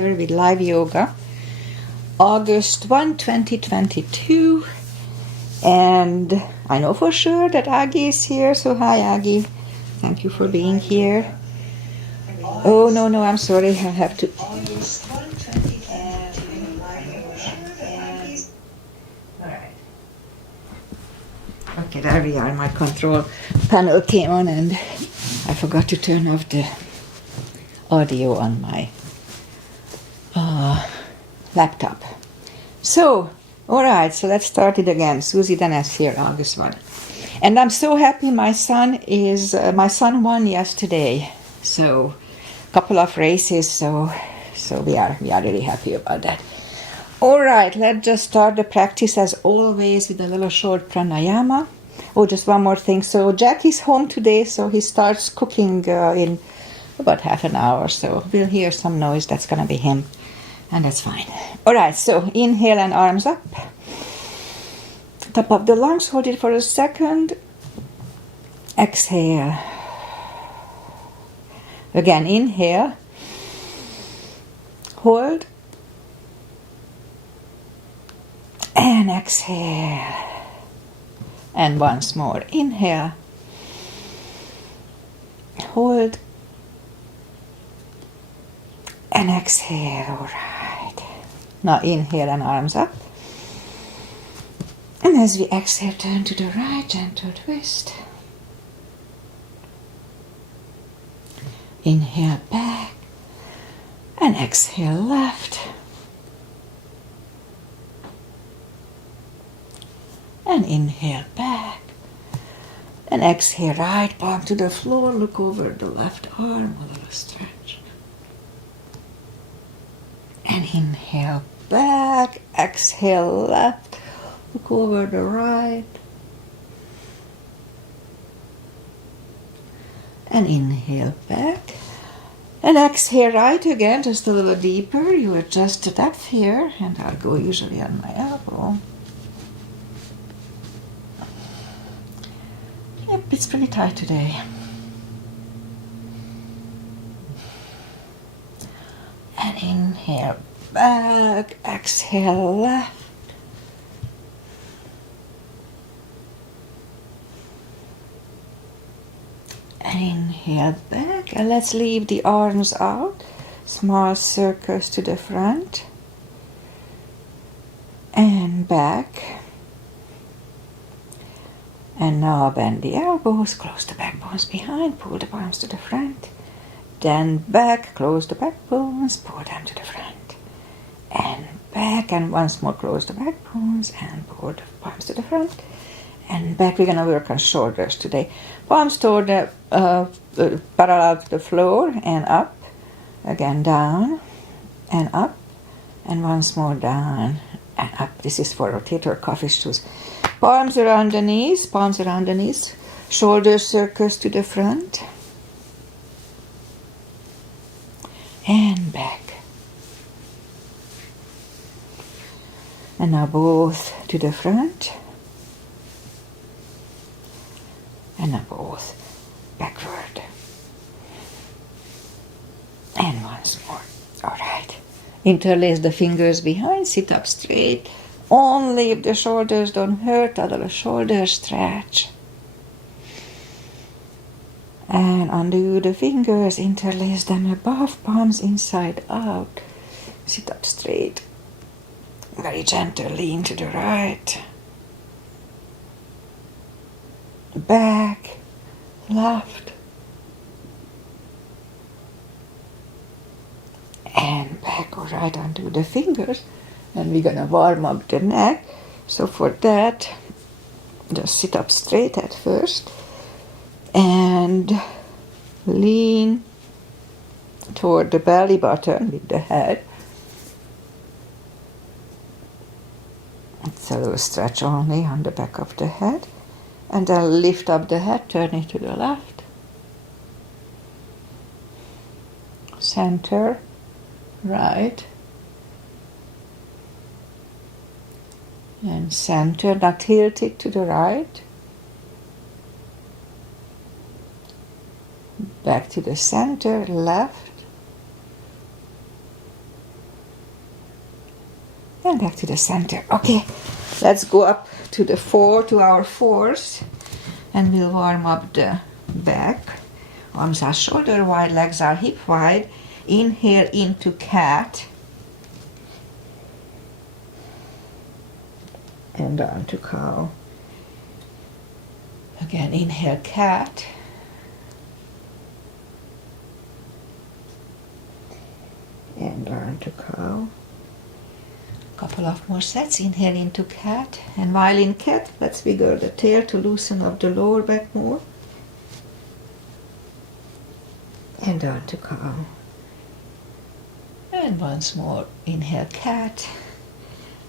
With live yoga, August 1, 2022, and I know for sure that Aggie is here, so hi Aggie, thank you for being here. Oh no, I'm sorry, I have to. Alright. Okay, there we are, my control panel came on and I forgot to turn off the audio on my laptop. So, alright, so let's start it again. Susie Dennis here, August 1. And I'm so happy my son won yesterday. So, couple of races, so we are really happy about that. Alright, let's just start the practice as always with a little short pranayama. Oh, just one more thing. So Jackie's home today, so he starts cooking in about half an hour. So we'll hear some noise, that's gonna be him. And that's fine. Alright, so inhale and arms up. Top of the lungs, hold it for a second. Exhale. Again, inhale. Hold. And exhale. And once more. Inhale. Hold. And exhale. Alright. Now inhale and arms up. And as we exhale, turn to the right, gentle twist. Inhale back. And exhale left. And inhale back. And exhale right palm to the floor. Look over the left arm, a little stretch. And inhale back, exhale left, look over the right. And inhale back. And exhale right again, just a little deeper. You adjust the depth here, and I'll go usually on my elbow. Yep, it's pretty tight today. And inhale back, exhale left. And inhale back, and let's leave the arms out. Small circles to the front. And back. And now bend the elbows, close the back bones behind, pull the palms to the front. Then back, close the back bones, pull them to the front. And back, and once more close the back bones and pull the palms to the front. And back, we're going to work on shoulders today. Palms toward the parallel to the floor and up. Again, down and up. And once more down and up. This is for rotator cuff issues. Palms around the knees, Shoulder circles to the front. And back. And now both to the front. And now both backward. And once more. Alright. Interlace the fingers behind, sit up straight. Only if the shoulders don't hurt, a little shoulder stretch. And undo the fingers, interlace them above, palms inside out. Sit up straight. Very gentle, lean to the right. Back, left. And back, all right, undo the fingers. And we're gonna warm up the neck. So for that, just sit up straight at first. And lean toward the belly button with the head. It's a little stretch only on the back of the head. And then lift up the head, turn it to the left. Center, right. And center, now tilt it to the right. Back to the center, left. and back to the center. Okay, let's go up to our fours, and we'll warm up the back. Arms are shoulder wide, legs are hip wide. Inhale into cat. And down to cow. Again, inhale cat. And down to cow. Couple of more sets. Inhale into cat. And while in cat, let's wiggle the tail to loosen up the lower back more. And down to cow. And once more, inhale cat.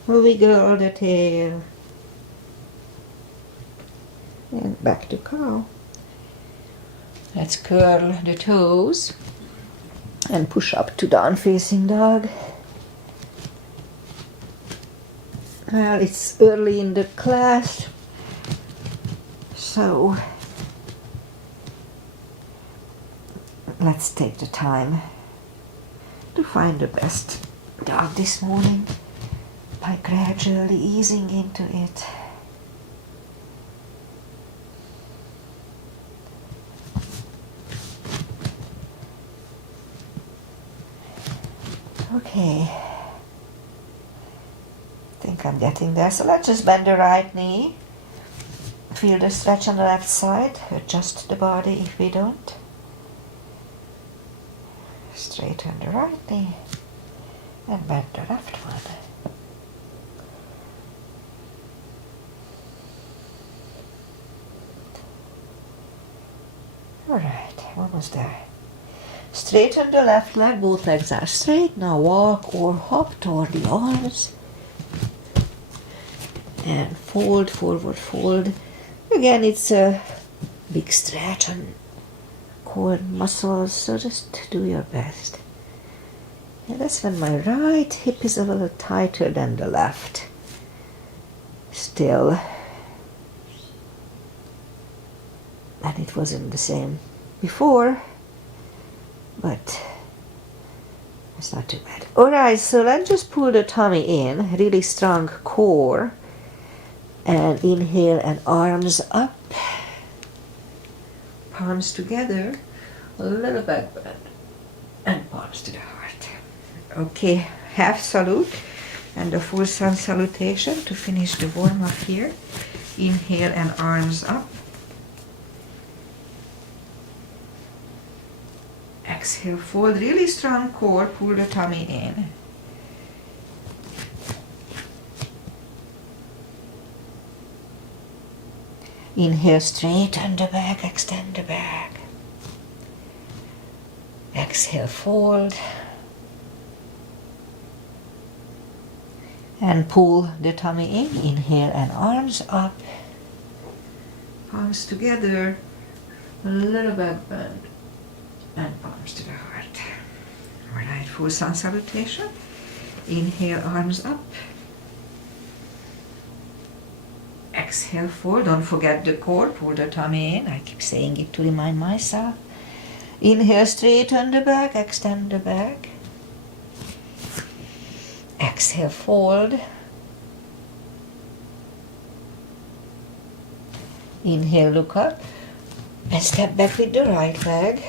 Wiggle the tail. And back to cow. Let's curl the toes and push up to down facing dog. Well, it's early in the class, so let's take the time to find the best dog this morning by gradually easing into it. Okay, I think I'm getting there. So let's just bend the right knee. Feel the stretch on the left side. Adjust the body if we don't. Straighten the right knee and bend the left one. Alright, almost there. Straighten the left leg, both legs are straight. Now walk or hop toward the arms. And fold, forward fold. Again, it's a big stretch on core muscles, so just do your best. And that's when my right hip is a little tighter than the left. Still. And it wasn't the same before. But it's not too bad. Alright, so let's just pull the tummy in, really strong core. And inhale and arms up. Palms together, a little back bend. And palms to the heart. Okay, half salute and the full sun salutation to finish the warm up here. Inhale and arms up. Exhale, fold, really strong core, pull the tummy in. Inhale, straighten the back, extend the back. Exhale, fold. And pull the tummy in. Inhale and arms up. Palms together, a little back bend. And palms to the heart. Alright, full sun salutation. Inhale, arms up. Exhale, fold. Don't forget the core. Pull the tummy in. I keep saying it to remind myself. Inhale, straighten the back. Extend the back. Exhale, fold. Inhale, look up. And step back with the right leg.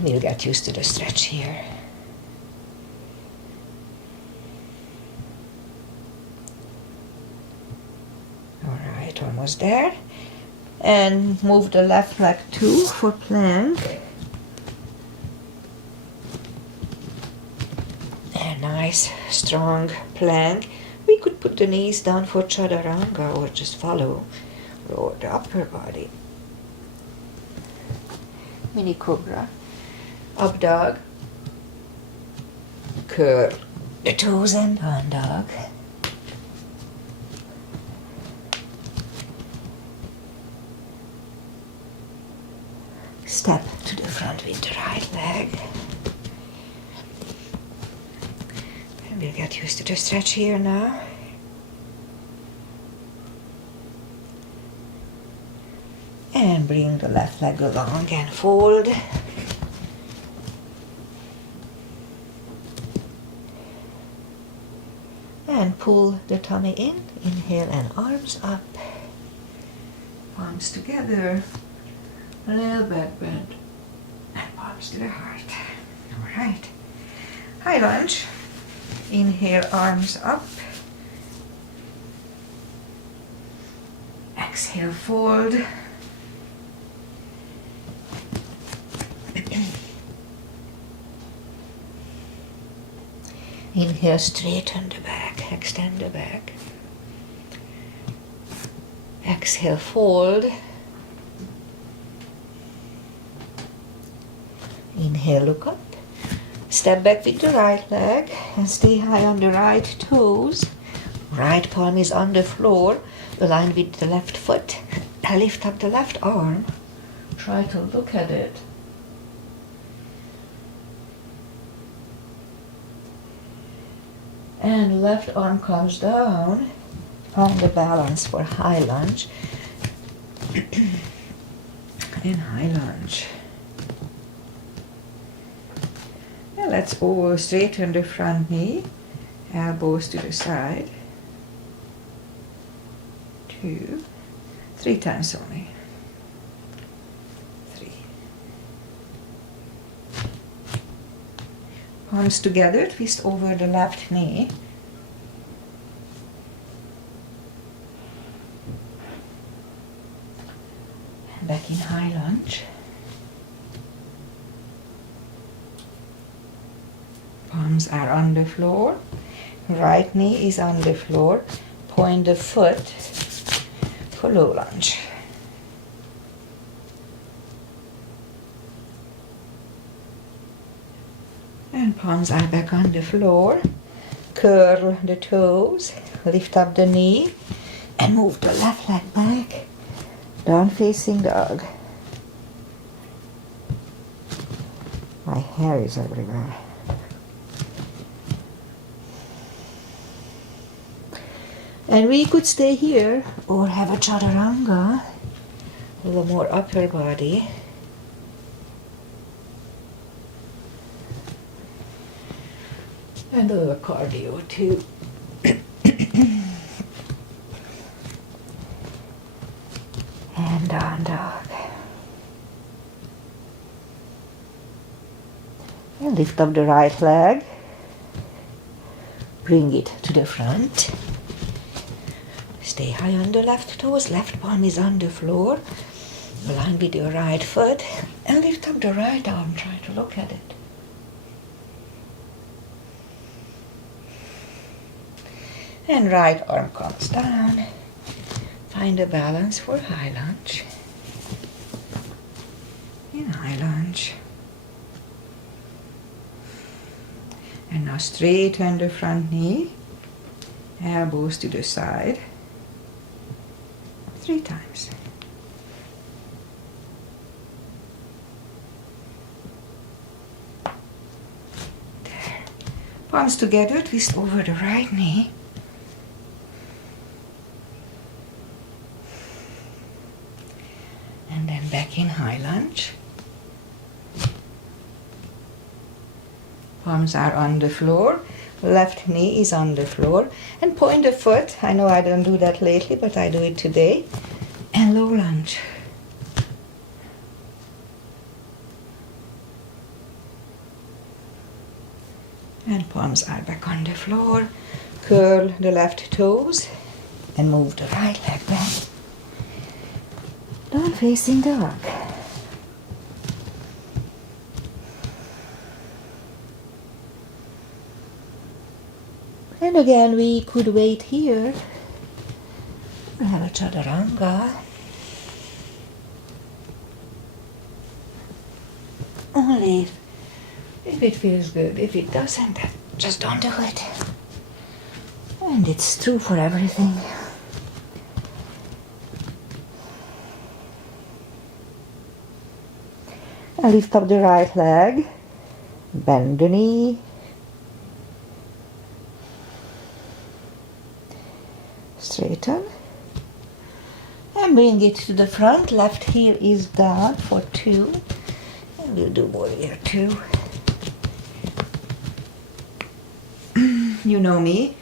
We'll get used to the stretch here. Alright, almost there. And move the left leg too for plank. A nice, strong plank. We could put the knees down for chaturanga or just follow. Lower the upper body. Mini Cobra. Up dog. Curl the toes and down dog. Step to the front with the right leg. And we'll get used to the stretch here now. And bring the left leg along and fold. And pull the tummy in. Inhale and arms up. Palms together. A little back bend. And palms to the heart. Alright. High lunge. Inhale, arms up. Exhale, fold. Inhale, straighten the back, extend the back. Exhale, fold. Inhale, look up. Step back with the right leg and stay high on the right toes. Right palm is on the floor, aligned with the left foot. Lift up the left arm. Try to look at it. And left arm comes down. Find the balance for high lunge. And high lunge. And let's straighten the front knee. Elbows to the side. 2, 3 times only. 3. Palms together, twist over the left knee. And back in high lunge. Palms are on the floor. Right knee is on the floor. Point the foot for low lunge. And palms are back on the floor. Curl the toes, lift up the knee, and move the left leg back. Down facing dog. My hair is everywhere. And we could stay here or have a chaturanga, a little more upper body. And a little cardio too. And down dog. And lift up the right leg. Bring it to the front. Stay high on the left toes, left palm is on the floor. Align with your right foot and lift up the right arm, try to look at it. And right arm comes down. Find a balance for high lunge. In high lunge. And now straighten the front knee. Elbows to the side. 3 times. There. Palms together, twist over the right knee. And then back in high lunge. Palms are on the floor. Left knee is on the floor. And point the foot. I know I don't do that lately, but I do it today. And low lunge. And palms are back on the floor. Curl the left toes. And move the right leg back. Down facing dog. And again, we could wait here. We have a chaturanga. Only if it feels good. If it doesn't, just don't do it. And it's true for everything. And lift up the right leg. Bend the knee. Straighten and bring it to the front. Left heel is down for 2, and we'll do warrior 2. You know me,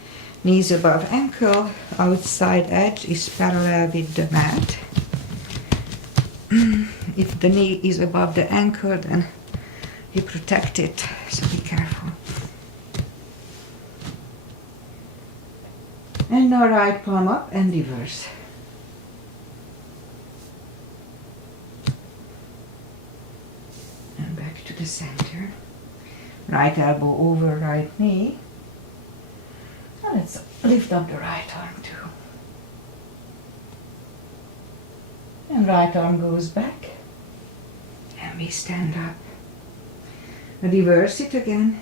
Knees above ankle, outside edge is parallel with the mat. If the knee is above the ankle, then you protect it, so be careful. And now right palm up and reverse. And back to the center. Right elbow over right knee. And let's lift up the right arm too. And right arm goes back. And we stand up. Reverse it again.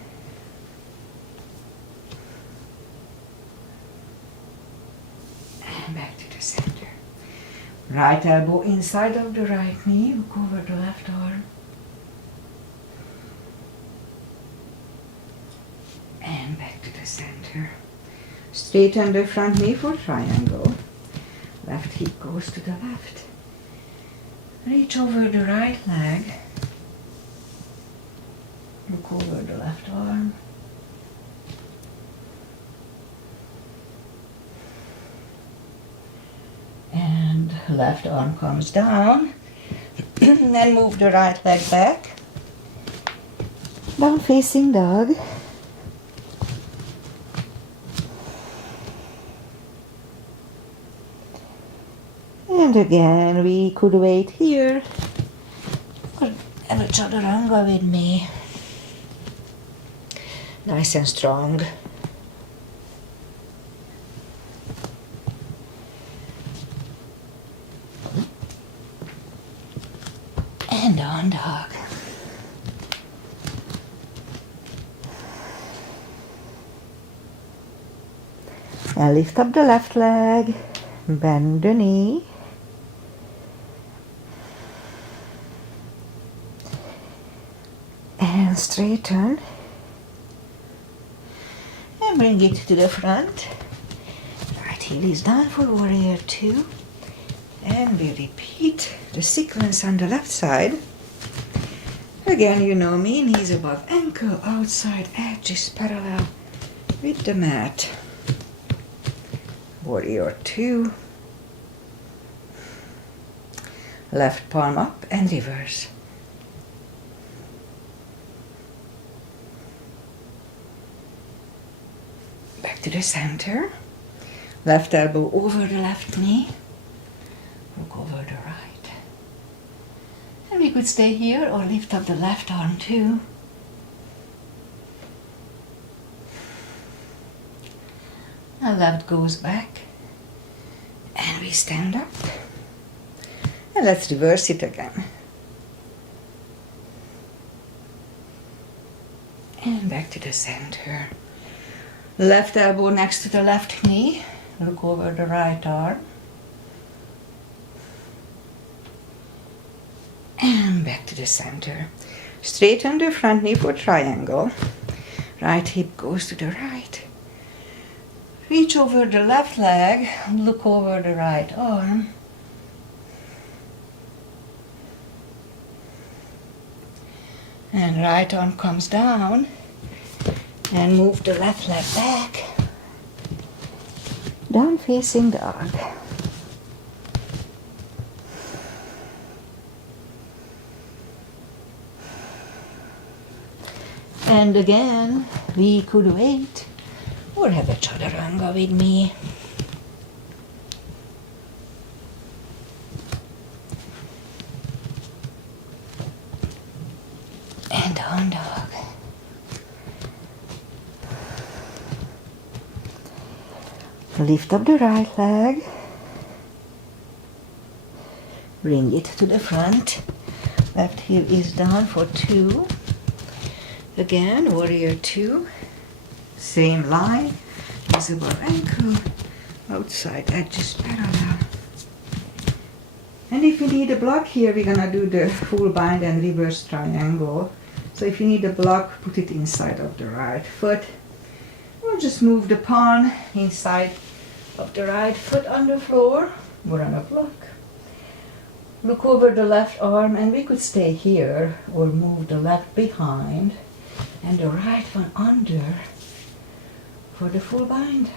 And back to the center. Right elbow inside of the right knee. Look over the left arm. And back to the center. Straighten the front knee for triangle. Left hip goes to the left. Reach over the right leg. Look over the left arm. And left arm comes down. Then move the right leg back. Down facing dog. And again, we could wait here or have a chaturanga with me. Nice and strong. And down dog. And lift up the left leg, bend the knee. And straighten. And bring it to the front. Right heel is down for warrior 2. And we repeat the sequence on the left side. Again, you know me, knees above ankle, outside edge is parallel with the mat. Warrior 2. Left palm up and reverse. Back to the center. Left elbow over the left knee. Look over the right. And we could stay here or lift up the left arm too. And left goes back. And we stand up. And let's reverse it again. And back to the center. Left elbow next to the left knee. Look over the right arm. And back to the center. Straighten the front knee for triangle. Right hip goes to the right. Reach over the left leg. Look over the right arm. And right arm comes down. And move the left leg back. Down facing dog. And again, we could wait or have a chaturanga with me. And down dog. Lift up the right leg. Bring it to the front. Left heel is down for 2. Again, warrior 2. Same line. Knees above ankle. Outside edge is parallel. And if you need a block here, we're gonna do the full bind and reverse triangle. So if you need a block, put it inside of the right foot. Or just move the palm inside of the right foot on the floor or on a block. Look over the left arm, and we could stay here or move the left behind and the right one under for the full bind.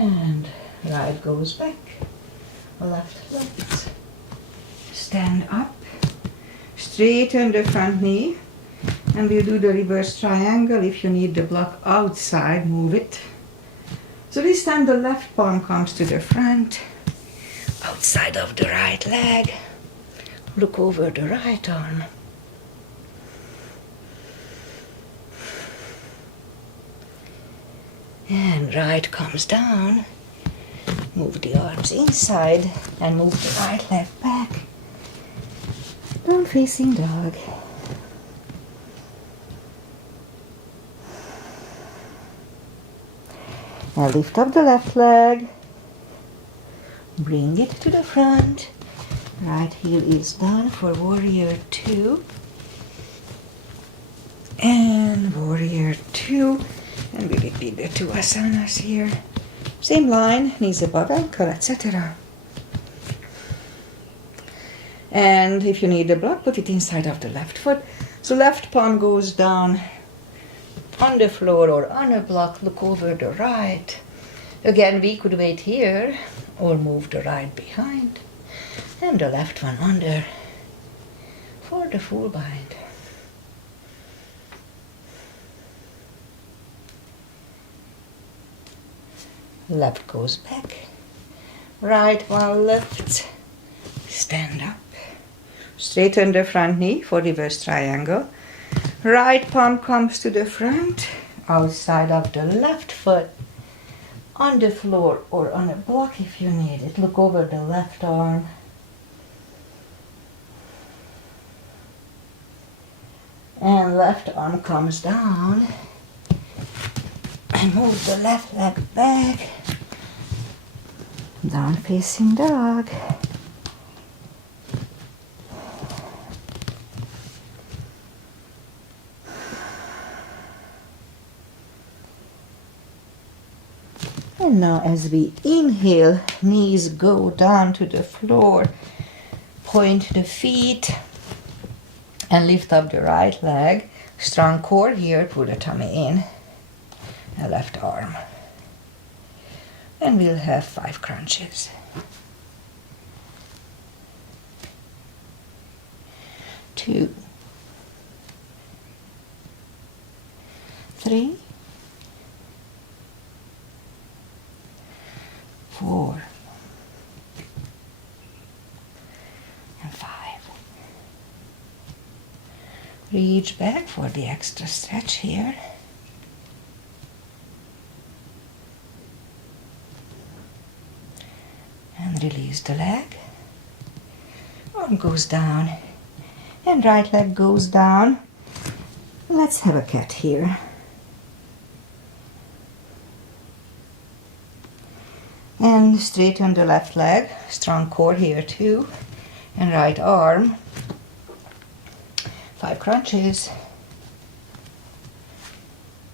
And right goes back, left left. Stand up, straighten the front knee, and we'll do the reverse triangle. If you need the block outside, move it. So this time the left palm comes to the front, outside of the right leg. Look over the right arm. And right comes down. Move the arms inside and move the right leg back. Down facing dog. Now lift up the left leg. Bring it to the front. Right heel is done for warrior 2. And warrior 2. And we repeat the 2 asanas here. Same line, knees above ankle, etc. And if you need a block, put it inside of the left foot. So left palm goes down on the floor or on a block. Look over the right. Again, we could wait here or move the right behind. And the left one under for the full bind. Left goes back, right one lifts, stand up, straighten the front knee for reverse triangle, right palm comes to the front, outside of the left foot, on the floor or on a block if you need it. Look over the left arm. And left arm comes down. And move the left leg back. Down facing dog. And now as we inhale, knees go down to the floor. Point the feet and lift up the right leg. Strong core here, pull the tummy in. And left arm. And we'll have 5 crunches. 2, 3, 4, and 5. Reach back for the extra stretch here. And release the leg. Arm goes down. And right leg goes down. Let's have a cat here. And straighten the left leg. Strong core here too. And right arm. 5 crunches.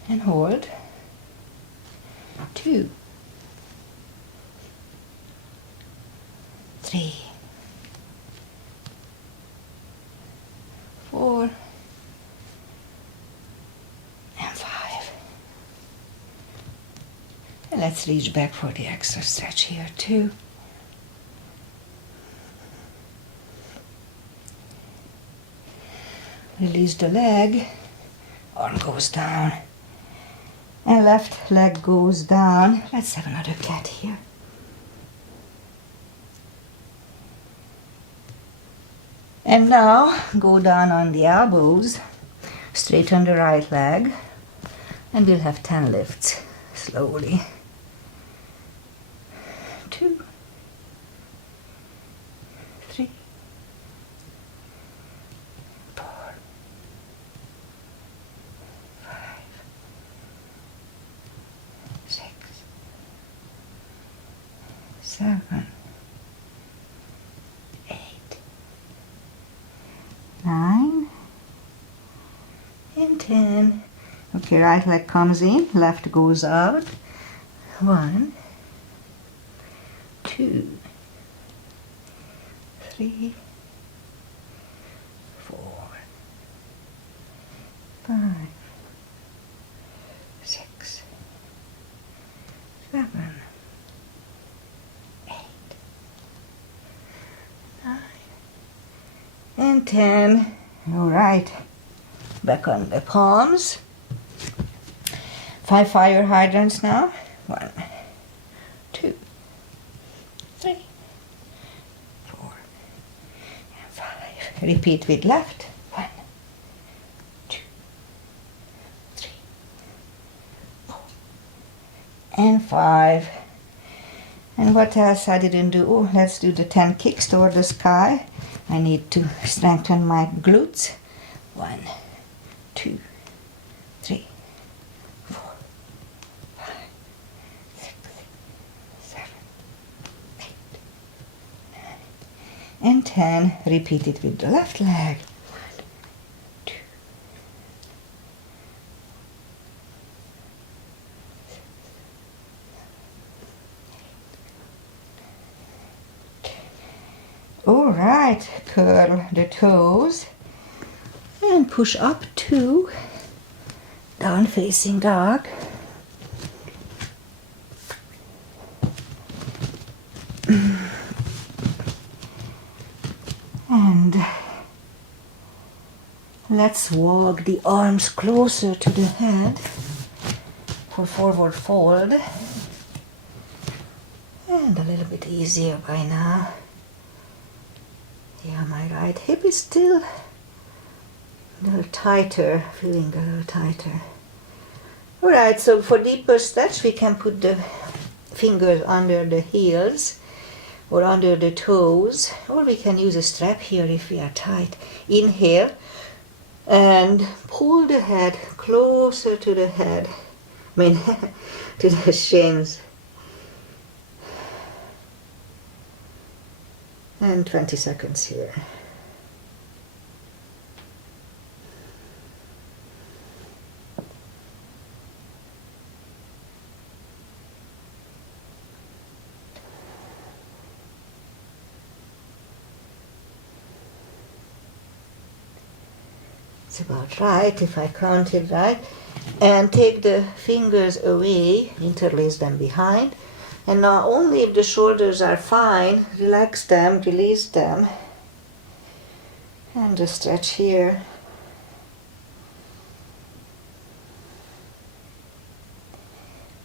And hold. 2, 3, 4, and 5. And let's reach back for the extra stretch here too. Release the leg, arm goes down, and left leg goes down. Let's have another cat here. And now go down on the elbows, straighten the right leg, and we'll have 10 lifts slowly. 2, 3, 4, 5, 6, 7, 8, 9, and 10. Okay, right leg comes in, left goes out. 1, 2, 3, 4, 5, 6, 7, And 10. All right. Back on the palms. 5 fire hydrants now. 1, 2, 3, 4, and 5. Repeat with left. 1, 2, 3, 4, and 5. And what else I didn't do? Oh, let's do the 10 kicks toward the sky. I need to strengthen my glutes. 1, 2, 3, 4, 5, 6, 7, 8, 9, and 10. Repeat it with the left leg. 1, 2, 6, 7, 8. All right, curl the toes and push up to down facing dog. And let's walk the arms closer to the head for forward fold. And a little bit easier by now. Yeah, my right hip is still a little tighter, feeling a little tighter. Alright, so for deeper stretch we can put the fingers under the heels or under the toes, or we can use a strap here if we are tight. Inhale and pull the head closer to the head, to the shins. And 20 seconds here. It's about right if I count it right. And take the fingers away, interlace them behind. And now only if the shoulders are fine, relax them, release them. And just stretch here.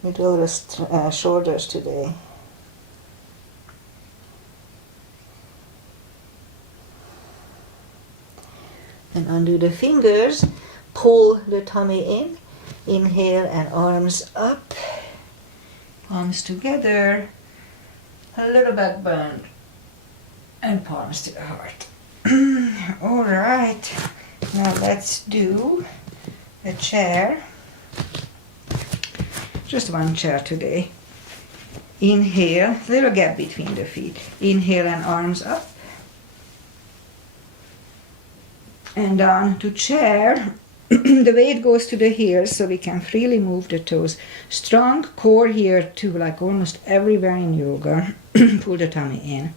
With all the shoulders today. And undo the fingers, pull the tummy in, inhale and arms up. Palms together, a little back bend, and palms to the heart. All right, now let's do a chair. Just one chair today. Inhale, little gap between the feet. Inhale and arms up. And down to chair. The weight goes to the heels so we can freely move the toes. Strong core here too, like almost everywhere in yoga. Pull the tummy in.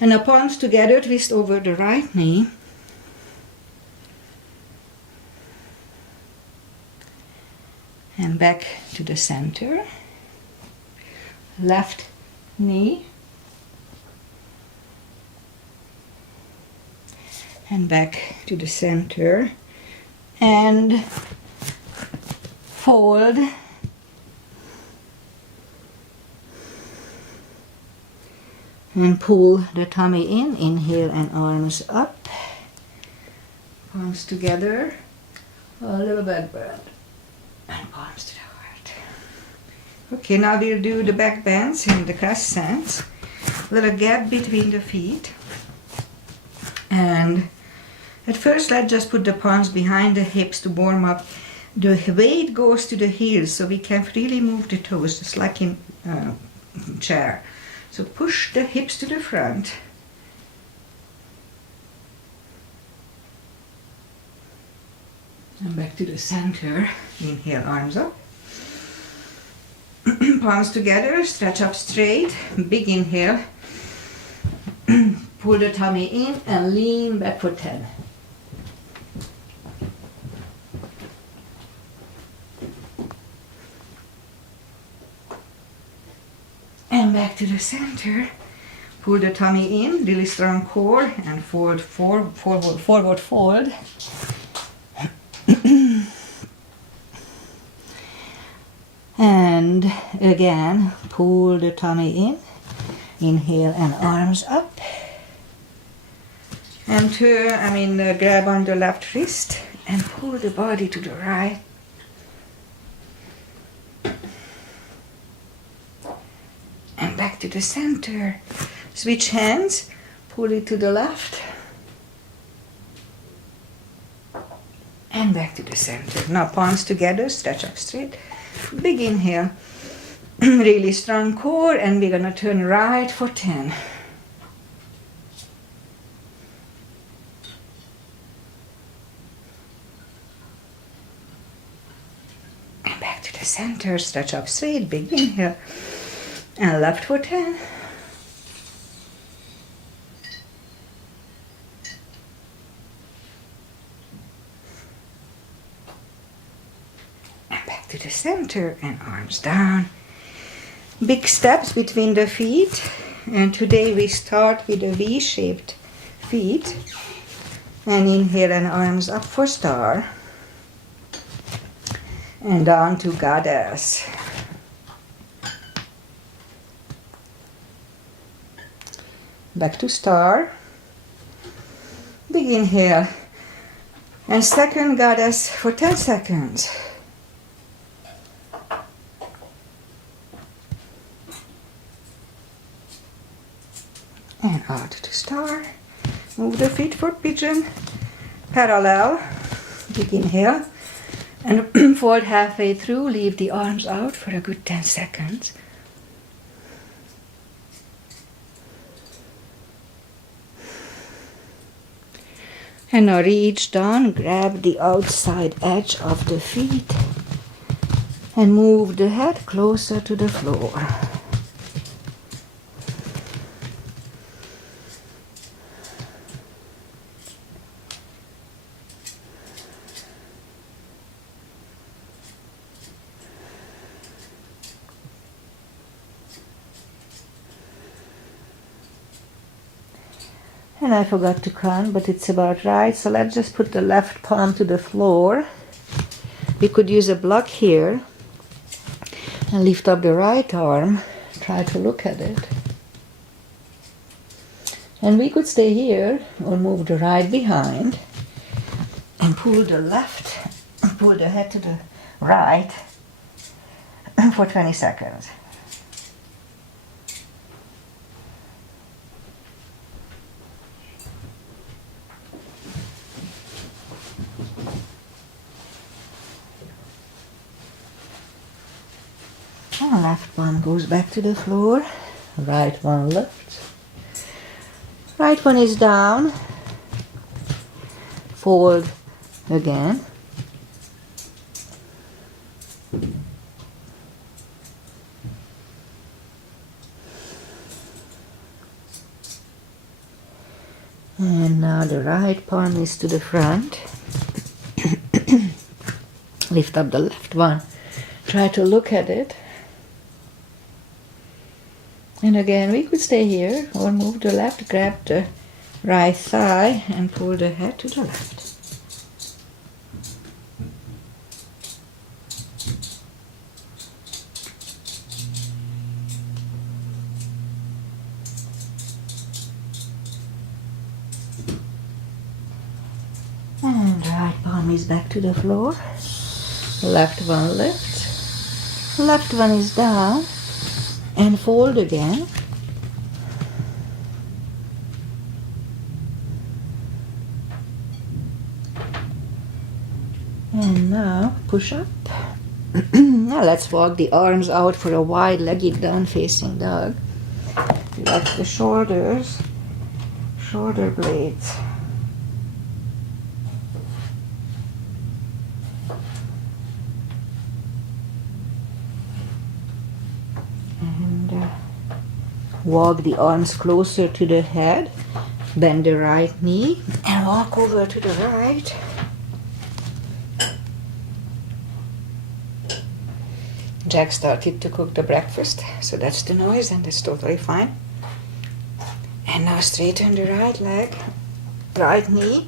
And now palms together, twist over the right knee. And back to the center. Left knee. And back to the center. And fold. And pull the tummy in. Inhale and arms up. Palms together. A little back bend. And palms to the heart. Okay, now we'll do the back bends in the crescents. Little gap between the feet. And at first, let's just put the palms behind the hips to warm up. The weight goes to the heels, so we can freely move the toes, just like in chair. So push the hips to the front. And back to the center. Inhale, arms up. Palms together, stretch up straight. Big inhale. Pull the tummy in and lean back for 10. And back to the center. Pull the tummy in, really strong core, and forward fold. And again, pull the tummy in, inhale and arms up. And grab on the left wrist and pull the body to the right. And back to the center. Switch hands, pull it to the left. And back to the center. Now palms together, stretch up straight. Big inhale. Really strong core, and we're gonna turn right for 10. And back to the center, stretch up straight, big inhale. And left for 10. And back to the center and arms down. Big steps between the feet. And today we start with a V-shaped feet. And inhale and arms up for star. And down to goddess. Back to star. Big inhale. And second goddess for 10 seconds. And out to star. Move the feet for pigeon. Parallel. Big inhale. And fold halfway through. Leave the arms out for a good 10 seconds. And now reach down, grab the outside edge of the feet and move the head closer to the floor. And I forgot to count, but it's about right. So let's just put the left palm to the floor. We could use a block here and lift up the right arm. Try to look at it. And we could stay here or move the right behind and pull the left, pull the head to the right for 20 seconds. And left one goes back to the floor, right one lifts. Right one is down, fold again. And now the right palm is to the front. Lift up the left one. Try to look at it. And again, we could stay here or move the left, grab the right thigh and pull the head to the left. And right palm is back to the floor. Left one lifts. Left one is down. And fold again. And now push up. Now let's walk the arms out for a wide-legged down-facing dog. Relax the shoulders, shoulder blades. Walk the arms closer to the head, bend the right knee, and walk over to the right. Jack started to cook the breakfast, so that's the noise, and that's totally fine. And now straighten the right leg, right knee,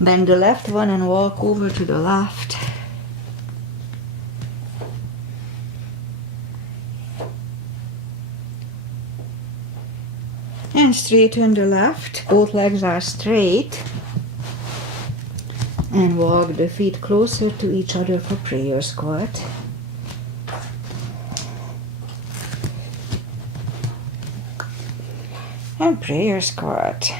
bend the left one and walk over to the left. And straighten the left, both legs are straight. And walk the feet closer to each other for prayer squat. And prayer squat.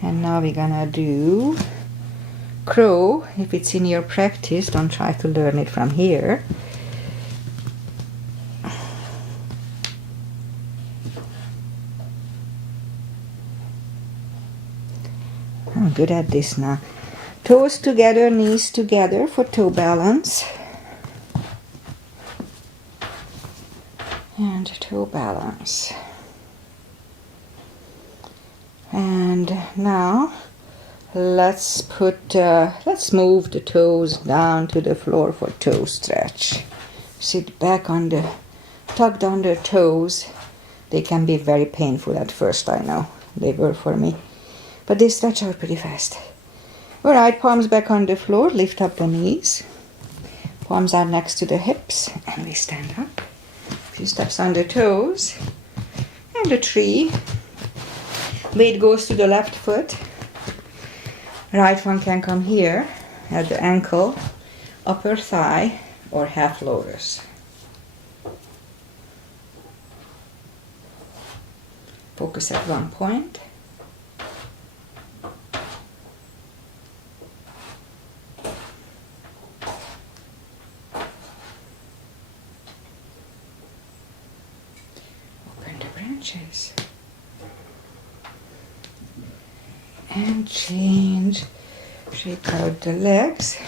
And now we're gonna do crow. If it's in your practice, don't try to learn it from here. I'm good at this now. Toes together, knees together for toe balance. And toe balance. And now let's move the toes down to the floor for toe stretch. Sit back tucked under toes. They can be very painful at first, I know. They were for me. But they stretch out pretty fast. Alright, palms back on the floor, lift up the knees. Palms are next to the hips, and we stand up. A few steps on the toes. And a tree. Weight goes to the left foot. Right one can come here, at the ankle, upper thigh, or half lotus. Focus at one point. And change. Shake out the legs.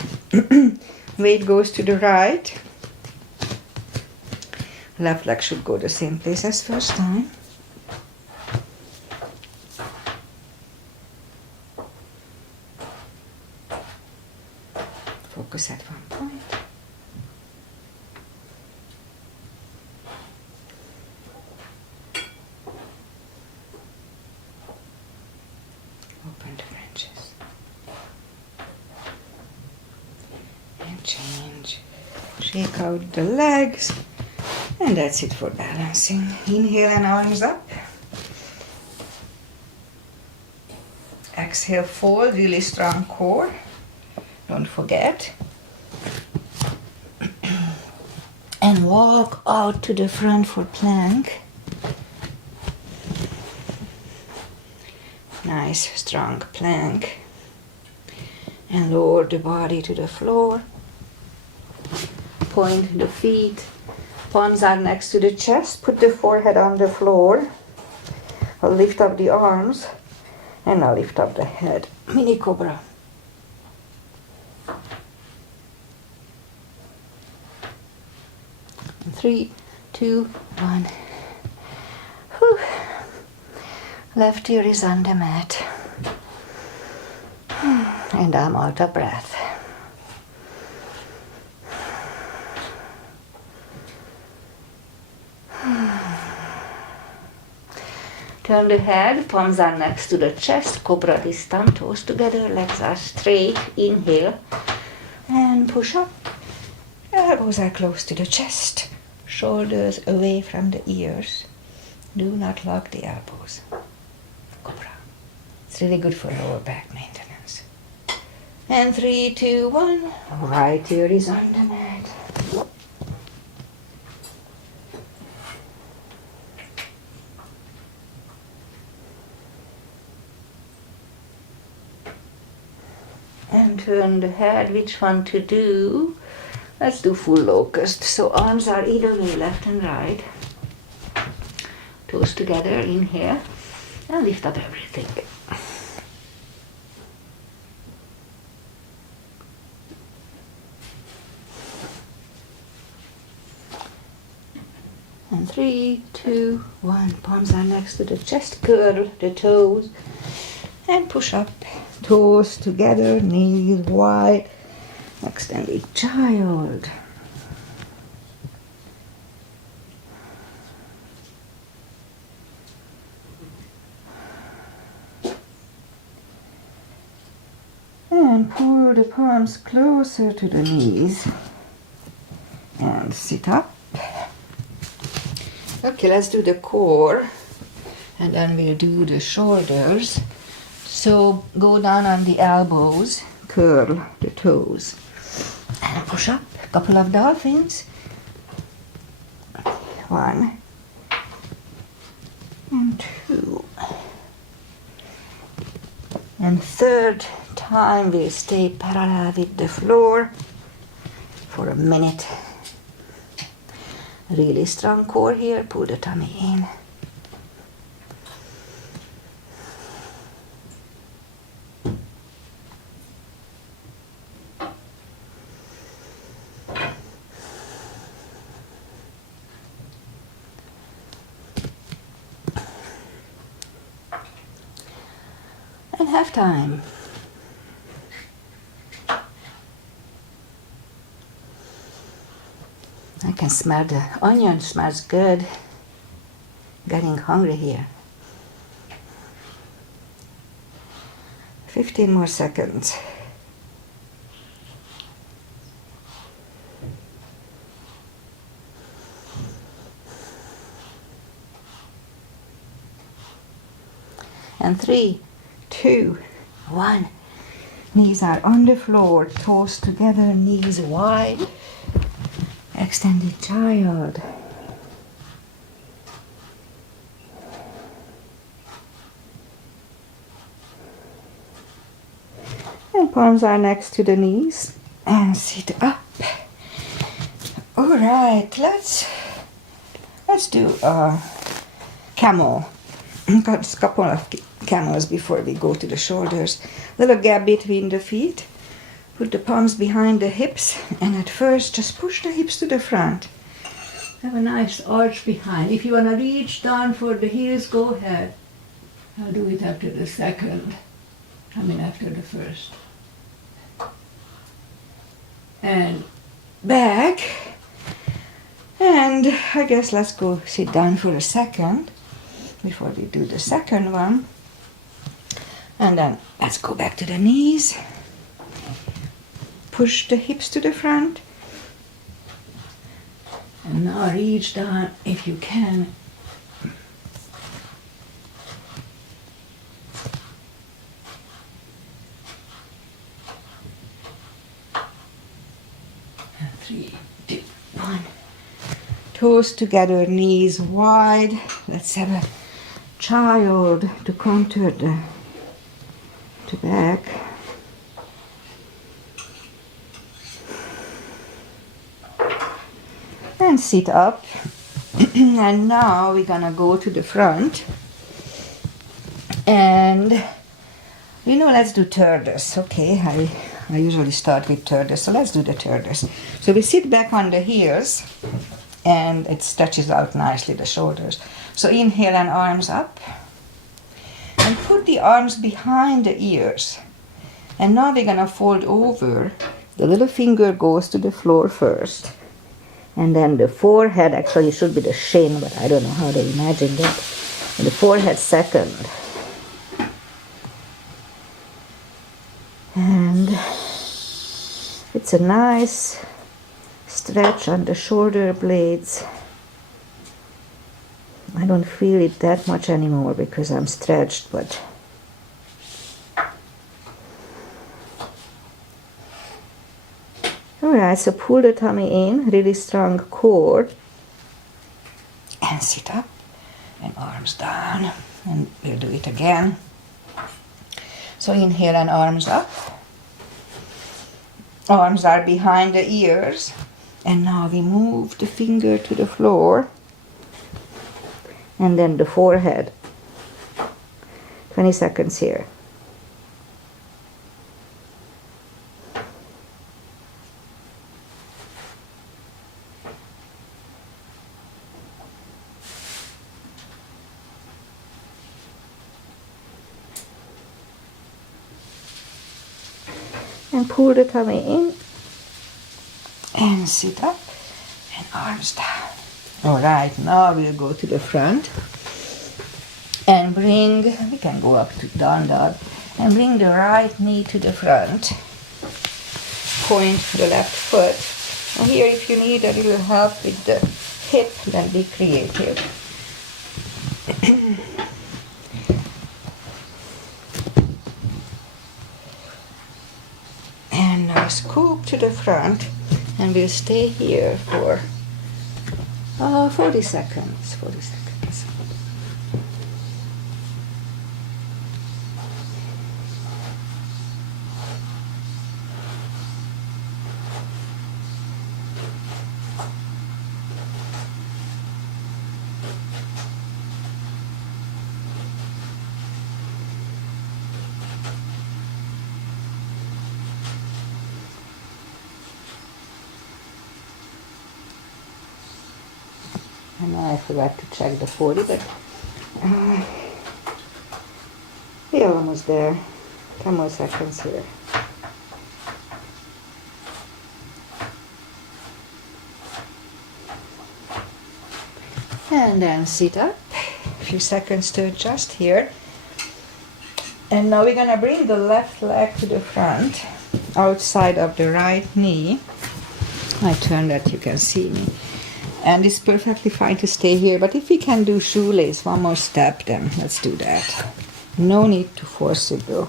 Weight goes to the right. Left leg should go the same place as first time. Focus at one point. Open the branches. And change. Shake out the legs. And that's it for balancing. Inhale and arms up. Exhale, fold, really strong core. Don't forget. And walk out to the front for plank. Nice, strong plank. And lower the body to the floor. Point the feet. Palms are next to the chest. Put the forehead on the floor. I'll lift up the arms. And I'll lift up the head. Mini Cobra. And 3, 2, 1. Whew. Left ear is on the mat. And I'm out of breath. Turn the head, palms are next to the chest, Cobra this time, toes together, legs are straight, inhale, and push up. Elbows are close to the chest, shoulders away from the ears. Do not lock the elbows. Cobra. It's really good for lower back maintenance. And 3, 2, 1, right ear is on the mat. And turn the head, which one to do? Let's do full locust. So arms are either way, left and right. Toes together, inhale, and lift up everything. And 3, 2, 1. Palms are next to the chest, curl the toes, and push up. Toes together, knees wide, extended child. And pull the palms closer to the knees. And sit up. Okay, let's do the core. And then we'll do the shoulders. So go down on the elbows, curl the toes. And push up, a couple of dolphins. 1 and 2. And third time we'll stay parallel with the floor for a minute. Really strong core here, pull the tummy in. And half time. I can smell the onion, smells good. Getting hungry here. 15 more seconds. And 3, 2, 1. Knees are on the floor, toes together, knees wide. Extended child. And palms are next to the knees. And sit up. All right, let's do camel. Got a couple of camels before we go to the shoulders. Little gap between the feet. Put the palms behind the hips, and at first just push the hips to the front. Have a nice arch behind. If you want to reach down for the heels, go ahead. I'll do it after the second. After the first. And back. And I guess let's go sit down for a second before we do the second one. And then let's go back to the knees. Push the hips to the front. And now reach down if you can. And 3, 2, 1. Toes together, knees wide. Let's have a child to contour the back. And sit up. And now we're gonna go to the front. And let's do turtles. Okay, I usually start with turtles, so let's do the turtles. So we sit back on the heels, and it stretches out nicely the shoulders. So inhale and arms up. And put the arms behind the ears. And now we're gonna fold over. The little finger goes to the floor first. And then the forehead, actually should be the shin, but I don't know how they imagine that. And the forehead second. And it's a nice stretch on the shoulder blades. I don't feel it that much anymore because I'm stretched, but alright, so pull the tummy in, really strong core, and sit up, and arms down, and we'll do it again. So inhale and arms up. Arms are behind the ears, and now we move the finger to the floor, and then the forehead. 20 seconds here. And pull the tummy in and sit up and arms down. All right, now we'll go to the front and we can go up to down dog And bring the right knee to the front. Point the left foot. And here, if you need a little help with the hip, then be creative. And now scoop to the front, and we'll stay here for 40 seconds. 40 seconds. And I forgot to check the 40, but we're almost there. 10 more seconds here. And then sit up. A few seconds to adjust here. And now we're going to bring the left leg to the front, outside of the right knee. I turn that you can see me. And it's perfectly fine to stay here, but if we can do shoelace, one more step, then let's do that. No need to force it though.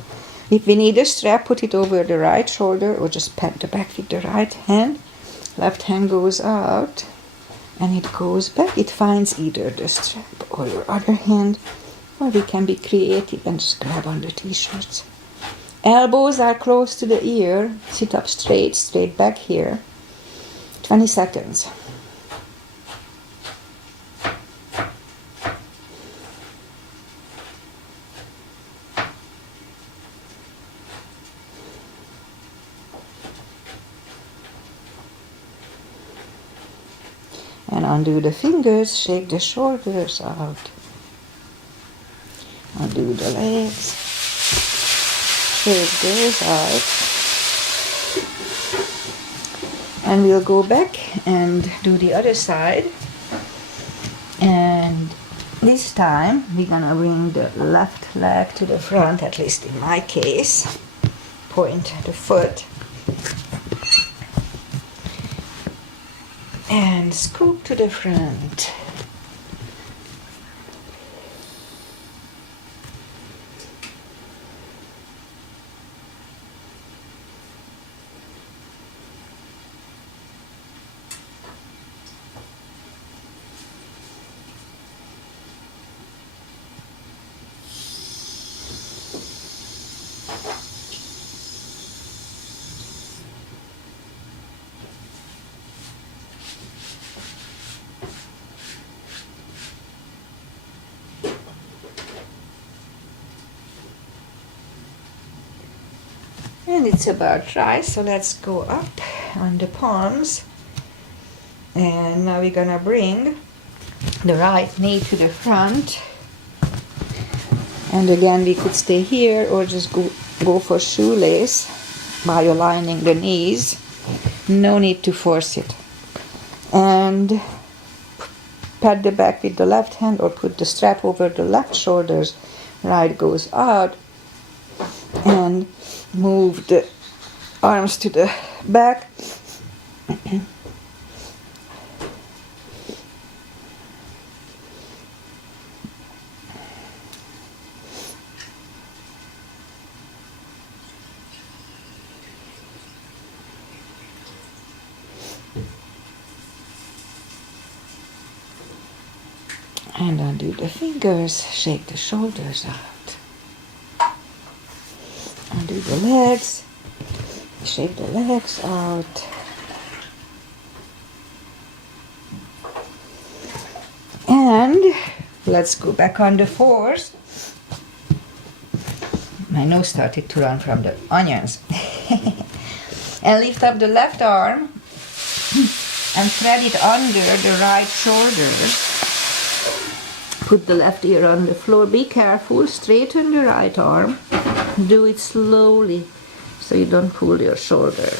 If we need a strap, put it over the right shoulder or just pat the back with the right hand. Left hand goes out and it goes back. It finds either the strap or your other hand, or we can be creative and just grab on the t-shirts. Elbows are close to the ear. Sit up straight back here. 20 seconds. And undo the fingers, shake the shoulders out. Undo the legs, shake those out. And we'll go back and do the other side. And this time we're gonna bring the left leg to the front, at least in my case. Point the foot. And scoop to the front. And it's about dry, so let's go up on the palms. And now we're gonna bring the right knee to the front. And again, we could stay here or just go for shoelace by aligning the knees. No need to force it. And pat the back with the left hand or put the strap over the left shoulders. Right goes out. And move the arms to the back. And undo the fingers, shake the shoulders out. Undo the legs, shake the legs out. And let's go back on the fours. My nose started to run from the onions. And lift up the left arm and thread it under the right shoulder. Put the left ear on the floor. Be careful, straighten the right arm. Do it slowly so you don't pull your shoulder.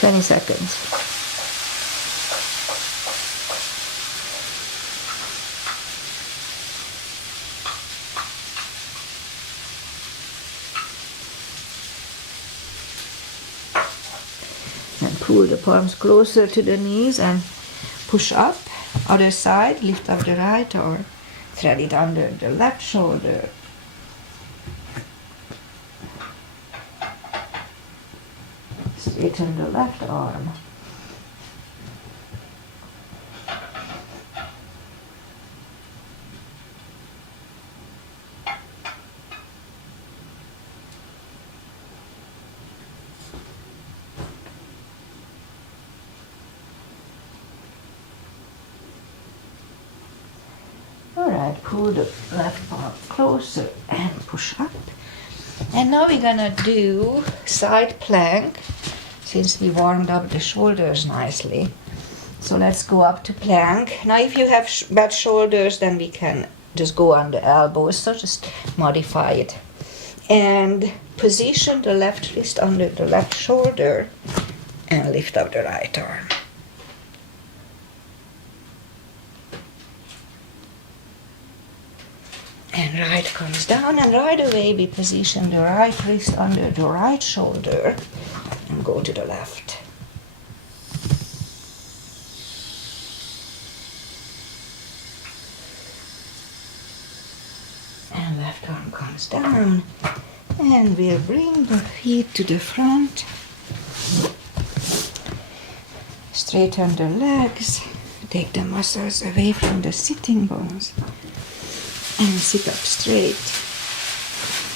20 seconds. pull the palms closer to the knees and push up. Other side, lift up the right arm, thread it under the left shoulder. Straighten the left arm. Alright, pull the left palm closer and push up. And now we're gonna do side plank, since we warmed up the shoulders nicely. So let's go up to plank. Now if you have bad shoulders, then we can just go on the elbows, so just modify it. And position the left wrist under the left shoulder and lift up the right arm. And right comes down, and right away we position the right wrist under the right shoulder and go to the left. And left arm comes down, and we'll bring the feet to the front. Straighten the legs, take the muscles away from the sitting bones. And sit up straight.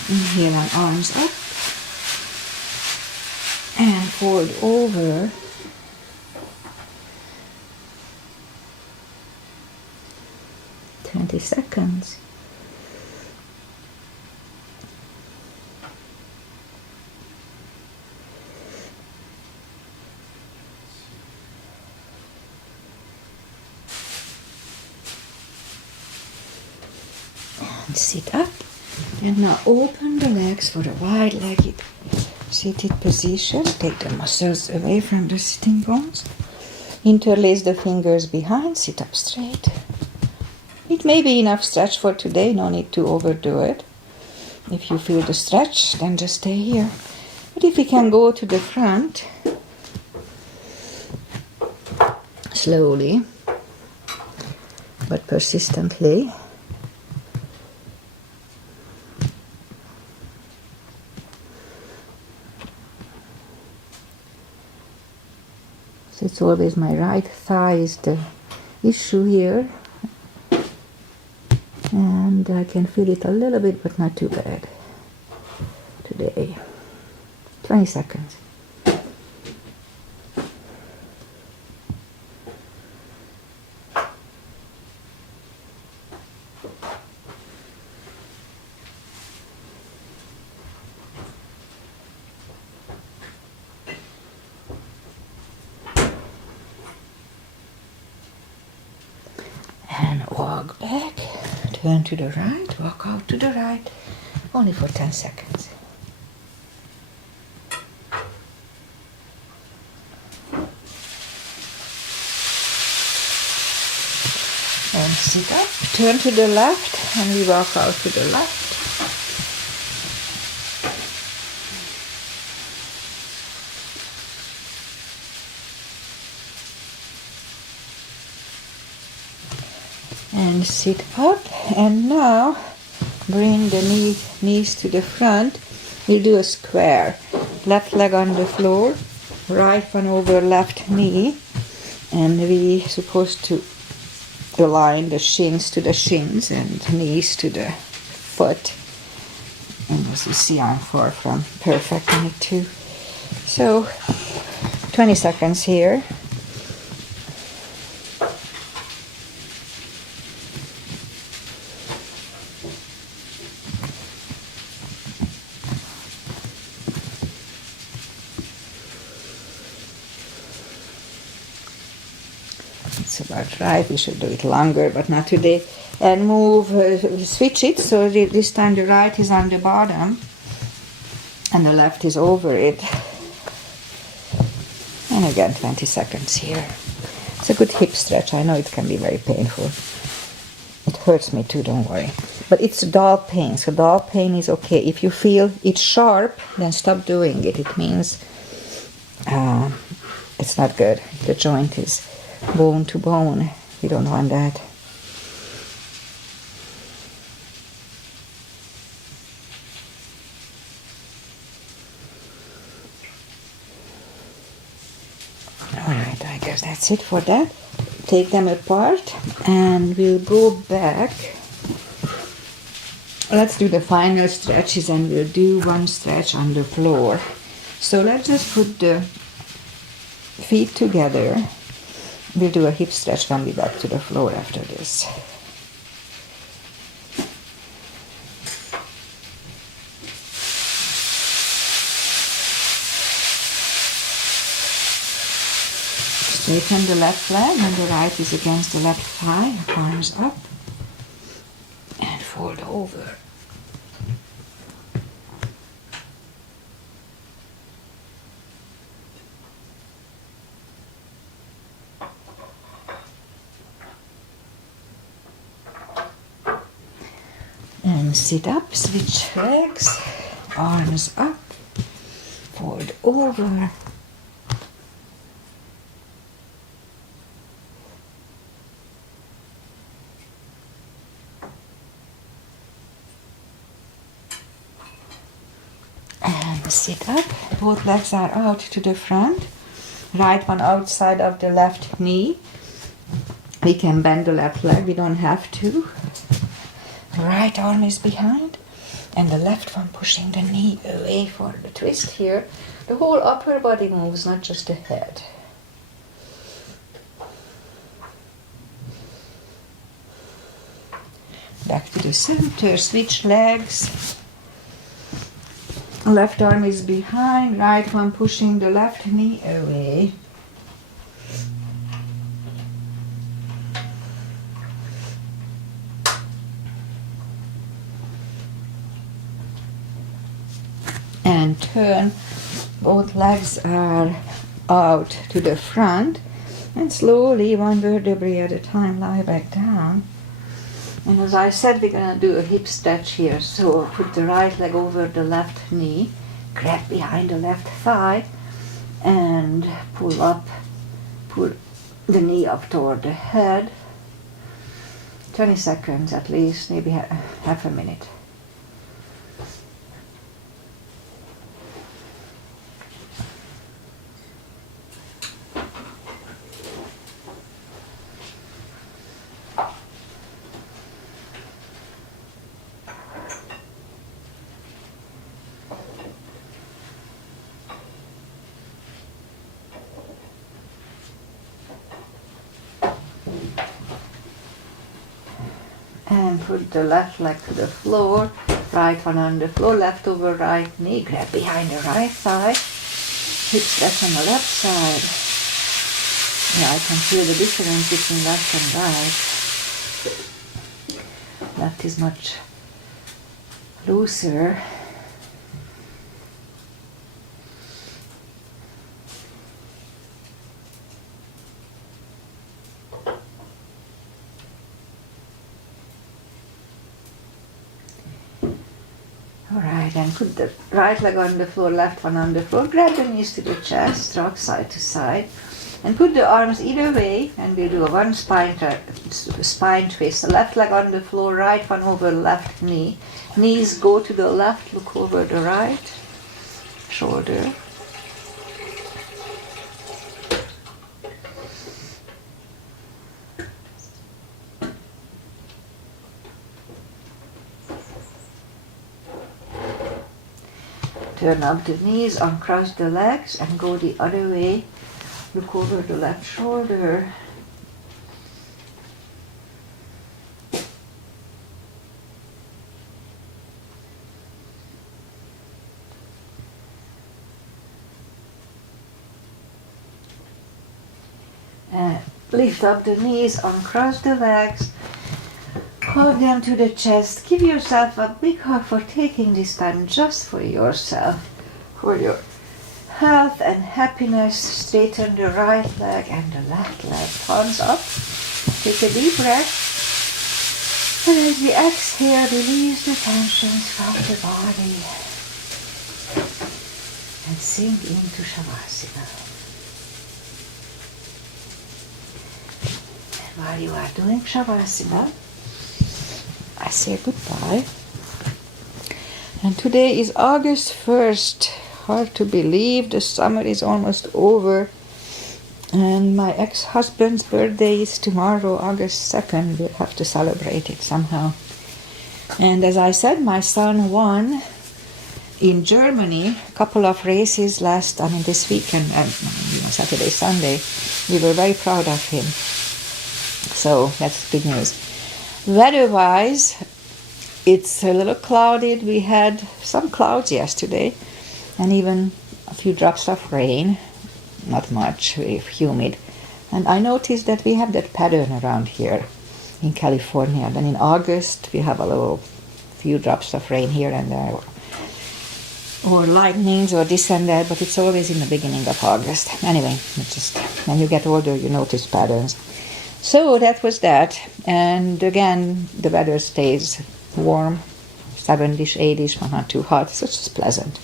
Inhale and arms up. And fold over. "20 seconds. Sit up, and now open the legs for a wide-legged seated position. Take the muscles away from the sitting bones. Interlace the fingers behind, sit up straight. It may be enough stretch for today, no need to overdo it. If you feel the stretch, then just stay here. But if we can go to the front, slowly, but persistently. So it's always my right thigh is the issue here. And I can feel it a little bit, but not too bad today. 20 seconds. Walk back, turn to the right, walk out to the right, only for 10 seconds. And sit up, turn to the left, and we walk out to the left. And sit up, and now bring the knees to the front. We'll do a square. Left leg on the floor, right one over left knee, and we're supposed to align the shins to the shins and knees to the foot. And as you see, I'm far from perfect in it too. So 20 seconds here. It's about right. We should do it longer, but not today. And move, switch it, so this time the right is on the bottom and the left is over it. And again, 20 seconds here. It's a good hip stretch. I know it can be very painful. It hurts me too, don't worry. But it's dull pain, so dull pain is okay. If you feel it's sharp, then stop doing it. It means It's not good. The joint is bone to bone. We don't want that. Alright, I guess that's it for that. Take them apart and we'll go back. Let's do the final stretches and we'll do one stretch on the floor. So let's just put the feet together. We'll do a hip stretch when we back to the floor after this. Straighten the left leg and the right is against the left thigh, arms up, and fold over. And sit up, switch legs, arms up, fold over. And sit up, both legs are out to the front, right one outside of the left knee. We can bend the left leg, we don't have to. Right arm is behind and the left one pushing the knee away for the twist here. The whole upper body moves, not just the head. Back to the center, switch legs. Left arm is behind, right one pushing the left knee away. And turn, both legs are out to the front, and slowly, one vertebrae at a time, lie back down. And as I said, we're going to do a hip stretch here, so put the right leg over the left knee, grab behind the left thigh, and pull up, pull the knee up toward the head. 20 seconds at least, maybe half a minute. And put the left leg to the floor, right one on the floor, left over right knee, grab behind the right thigh, hip stretch on the left side. Yeah, I can feel the difference between left and right. Left is much looser. Alright, and put the right leg on the floor, left one on the floor, grab the knees to the chest, rock side to side, and put the arms either way, and we'll do a one spine twist. The left leg on the floor, right one over left knee. Knees go to the left, look over the right shoulder. Turn up the knees, uncross the legs, and go the other way. Look over the left shoulder. And lift up the knees, uncross the legs. Hug them to the chest. Give yourself a big hug for taking this time just for yourself, for your health and happiness. Straighten the right leg and the left leg. Thumbs up. Take a deep breath. And as you exhale, release the tensions from the body. And sink into Shavasana. while you are doing Shavasana, I say goodbye. And today is August 1st. Hard to believe, the summer is almost over. And my ex-husband's birthday is tomorrow, August 2nd. We'll have to celebrate it somehow. And as I said, my son won in Germany a couple of races this weekend, Saturday, Sunday. We were very proud of him. So that's good news. Weather-wise, it's a little clouded. We had some clouds yesterday and even a few drops of rain. Not much, very humid. And I noticed that we have that pattern around here in California. Then in August, we have a few drops of rain here and there, or lightnings or this and that, but it's always in the beginning of August. Anyway, it's just when you get older, you notice patterns. So that was that. And again, the weather stays warm, 70s, 80s, but not too hot, so it's just pleasant.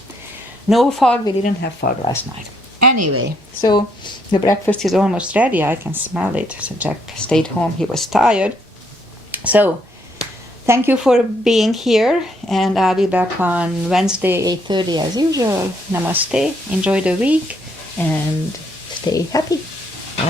No fog, we didn't have fog last night. Anyway, so the breakfast is almost ready. I can smell it. So Jack stayed home. He was tired. So thank you for being here. And I'll be back on Wednesday, 8:30 as usual. Namaste. Enjoy the week and stay happy.